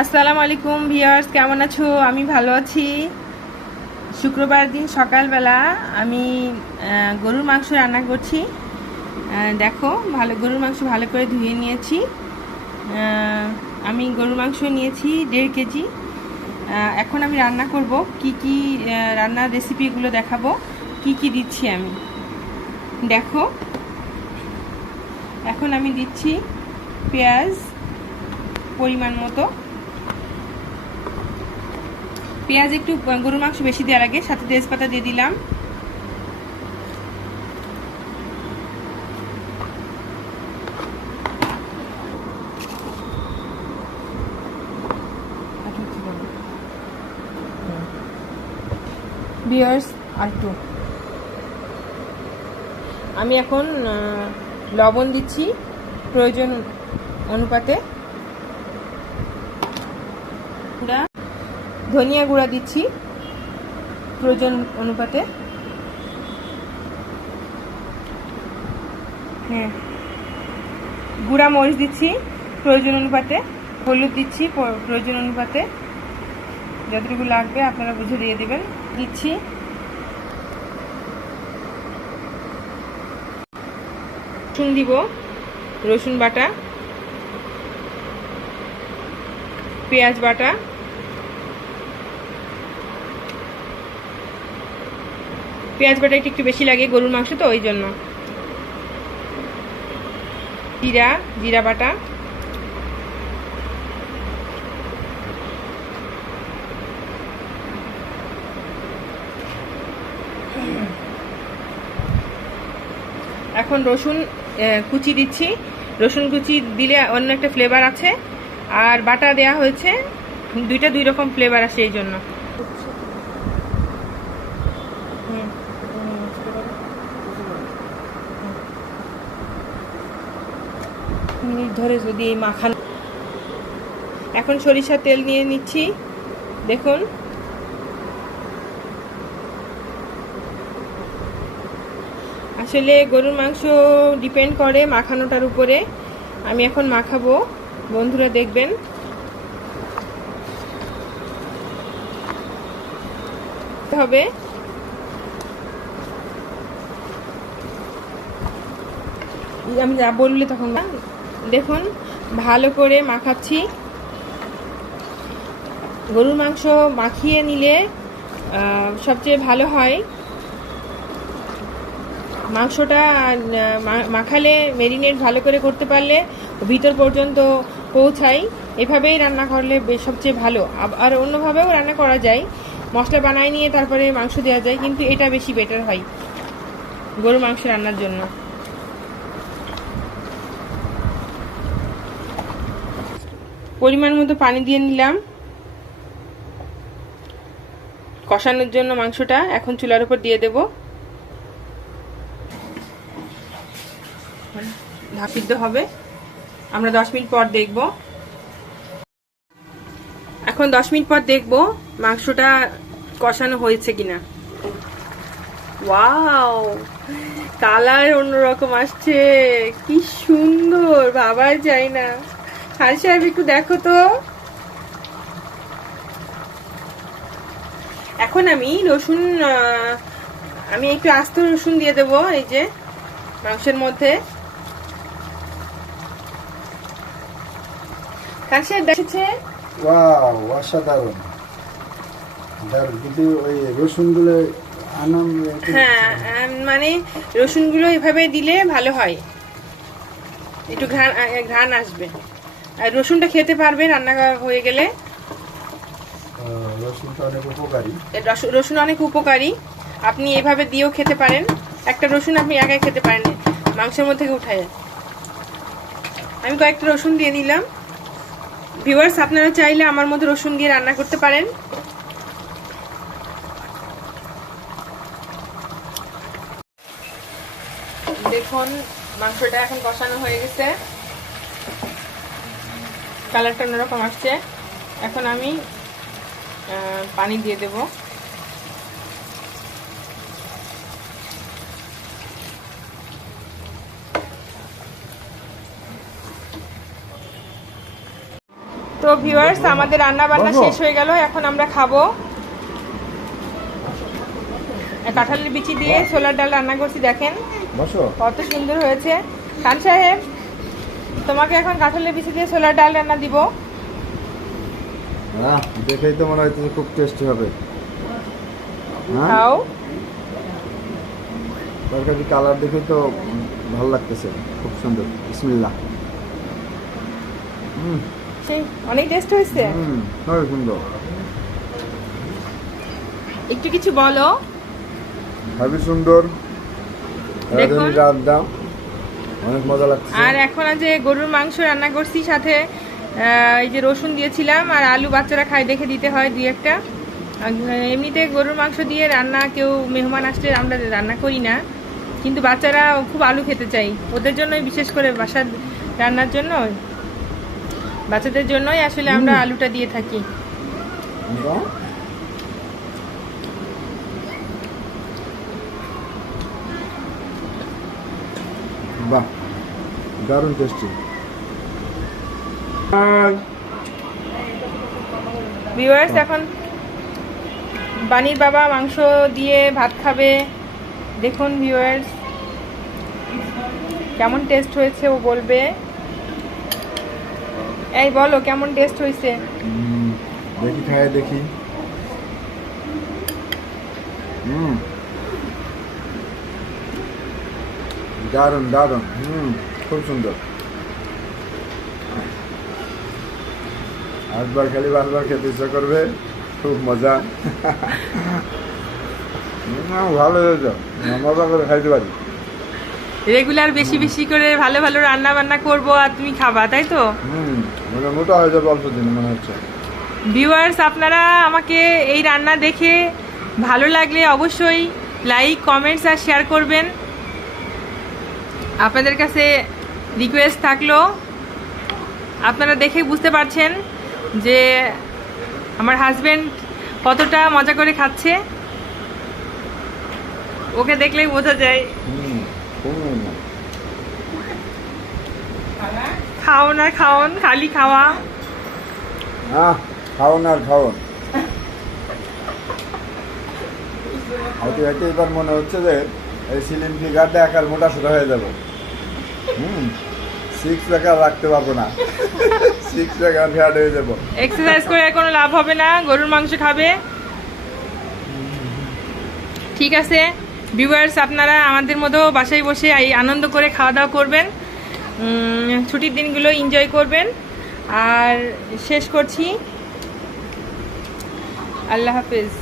আসসালামু আলাইকুম ভিউয়ার্স কেমন আছো? আমি ভালো আছি। শুক্রবার দিন সকালবেলা আমি গরুর মাংস রান্না করছি। দেখো, ভালো, গরুর মাংস ভালো করে ধুয়ে নিয়েছি। আমি গরুর মাংস নিয়েছি দেড় কেজি। এখন আমি রান্না করব, কি কি রান্নার রেসিপিগুলো দেখাবো, কি কি দিচ্ছি আমি। দেখো, এখন আমি দিচ্ছি পেঁয়াজ পরিমাণ মতো। পেঁয়াজ একটু গরুর মাংস বেশি দেওয়ার আগে সাথে তেজপাতা দিয়ে দিলাম। বিয়ার্স আর একটু আমি এখন লবণ দিচ্ছি প্রয়োজন অনুপাতে। ধনিয়া গুঁড়া দিচ্ছি প্রয়োজন অনুপাতে। হ্যাঁ। গুঁড়া মরিচ দিচ্ছি প্রয়োজন অনুপাতে, হলুদ দিচ্ছি প্রয়োজন অনুপাতে। যতটুকু লাগবে আপনারা বুঝে দিয়ে দেবেন। দিচ্ছি। রসুন দিব, রসুন বাটা, পেঁয়াজ বাটা পেঁয়াজ বাটা একটু বেশি লাগে, গরুর মাংস তো, ওই জন্য। জিরা জিরা বাটা। এখন রসুন কুচি দিচ্ছি। রসুন কুচি দিলে অন্য একটা ফ্লেভার আছে। আর বাটা দেয়া হয়েছে, দুইটা দুই রকম ফ্লেভার আসে এই জন্য হুম, হুম, মিনিট ধরে যদি এই মাখানো এখন সরিষার তেল নিয়ে নিচ্ছি। দেখুন। আসলে গরুর মাংস ডিপেন্ড করে মাখানোটার উপরে। আমি এখন মাখাবো। বন্ধুরা দেখবেন। হবে। আমি যা বললে তখন না দেখুন, ভালো করে মাখাচ্ছি। গরুর মাংস মাখিয়ে নিলে সবচেয়ে ভালো হয়। মাংসটা মাখালে মেরিনেট ভালো করে করতে পারলে ভিতর পর্যন্ত পৌঁছাই এভাবেই রান্না করলে সবচেয়ে ভালো। আর অন্যভাবেও রান্না করা যায়। মশলা বানায় নিয়ে তারপরে মাংস দেওয়া যায়, কিন্তু এটা বেশি বেটার হয় গরু মাংস রান্নার জন্য। পরিমাণ মতো পানি দিয়ে নিলাম। কষানোর জন্য মাংসটা এখন চুলার উপর দিয়ে দেবো। সিদ্ধ হবে। আমরা দশ মিনিট পর দেখব। এখন দশ মিনিট পর দেখব মাংসটা কষানো হয়েছে কিনা। ওয়াও! কালার অন্যরকম আসছে। কি সুন্দর! বাবার যাই না। হাল সাহেব একটু দেখো তো। এখন আমি রসুন আমি একটু আস্ত রসুন দিয়ে দেবো এই যে মাংসের মধ্যে। কাছে দেখেছে ওয়াও অসাধারণ। কিন্তু ওই রসুনগুলো হ্যাঁ মানে রসুনগুলো এভাবে দিলে ভালো হয়। একটু ঘ্রাণ ঘ্রাণ আসবে। আর রসুনটা খেতে পারবে রান্না হয়ে গেলে। রসুন অনেক উপকারী। আপনি এভাবে দিয়েও খেতে পারেন। একটা রসুন আপনি একাই খেতে পারেন। মাংসের মধ্যে উঠায়। আমি কয়েকটা রসুন দিয়ে দিলাম। ভিউয়ার্স আপনারা চাইলে আমার মতো রসুন দিয়ে রান্না করতে পারেন। দেখুন মাংসটা এখন কষানো হয়ে গেছে। কালারটা অন্যরকম আসছে। এখন আমি পানি দিয়ে দেব। তো ভিউয়ার্স আমাদের রান্না বান্না। শেষ হয়ে গেল। এখন আমরা খাব। কাঁঠালের বিচি দিয়ে ছোলার ডাল রান্না করছি দেখেন। কত সুন্দর হয়েছে। খান সাহেব তোমাকে এখন কাঁঠালের বিচি দিয়ে ছোলার ডাল রান্না দিব। হ্যাঁ দেখেই তো মনে হচ্ছে খুব টেস্টি হবে। হ্যাঁ? খাও। তরকারি কালার দেখে তো ভালো লাগতেছে খুব সুন্দর বিসমিল্লাহ। হুম। সেই অনেক টেস্ট হয়েছে? হুম সুন্দর। একটু কিছু বলো। খুবই সুন্দর। দেখুন। অনেক মজা লাগছে আর এখন যে গরুর মাংস রান্না করছি সাথে এই যে রসুন দিয়েছিলাম আর আলু বাচ্চারা খাই দেখে দিতে হয় দুই একটা। এমনিতে গরুর মাংস দিয়ে রান্না কেউ মেহমান আসলে আমরা রান্না করি না। কিন্তু বাচ্চারা খুব আলু খেতে চাই ওদের জন্যই বিশেষ করে বাসার রান্নার জন্য বাচ্চাদের জন্যই আসলে আমরা আলুটা দিয়ে থাকি। দারুণ টেস্টি ভিউয়ার্স এখন বানির বাবা মাংস দিয়ে ভাত খাবে। দেখুন ভিউয়ার্স কেমন টেস্ট হয়েছে ও বলবে। এই বলো কেমন টেস্ট হয়েছে? দেখি খায় দেখি। হুম দারুণ দারুণ হুম। খুব সুন্দর। একবার খালি বারবার খেতে ইচ্ছা করবে খুব মজা। ভালো মজা করে খাইতে পারি। রেগুলার বেশি বেশি করে ভালো ভালো রান্না বান্না করব আর তুমি খাবা তাই তো? হুম মানে মোটা হয়ে যাবে অল্প দিনে মনে হচ্ছে। ভিউয়ার্স আপনারা আমাকে এই রান্না দেখে ভালো লাগলে অবশ্যই লাইক কমেন্টস আর শেয়ার করবেন। আপনাদের কাছে রিকোয়েস্ট থাকল। আপনারা দেখে বুঝতে পারছেন যে আমার হাজব্যান্ড কতটা মজা করে খাচ্ছে। ওকে দেখলেই বোঝা যায়। খাওন আর খাওন খালি খাওয়া। খাওন আর খাওন হয়তো এবার মনে হচ্ছে যে এই সিলিম ফিগারটা একার মোটা সোটা হয়ে যাবে। সিক্স প্যাক রাখতে পারব না। সিক্স প্যাক ফ্যাট হয়ে যাব। এক্সারসাইজ করে কোনো লাভ হবে না, গরুর মাংস খাবে। ঠিক আছে ভিউয়ার্স আপনারা আমাদের মতো বাসায় বসে এই আনন্দ করে খাওয়া দাওয়া করবেন। ছুটির দিনগুলো এনজয় করবেন। আর শেষ করছি। আল্লাহ হাফেজ।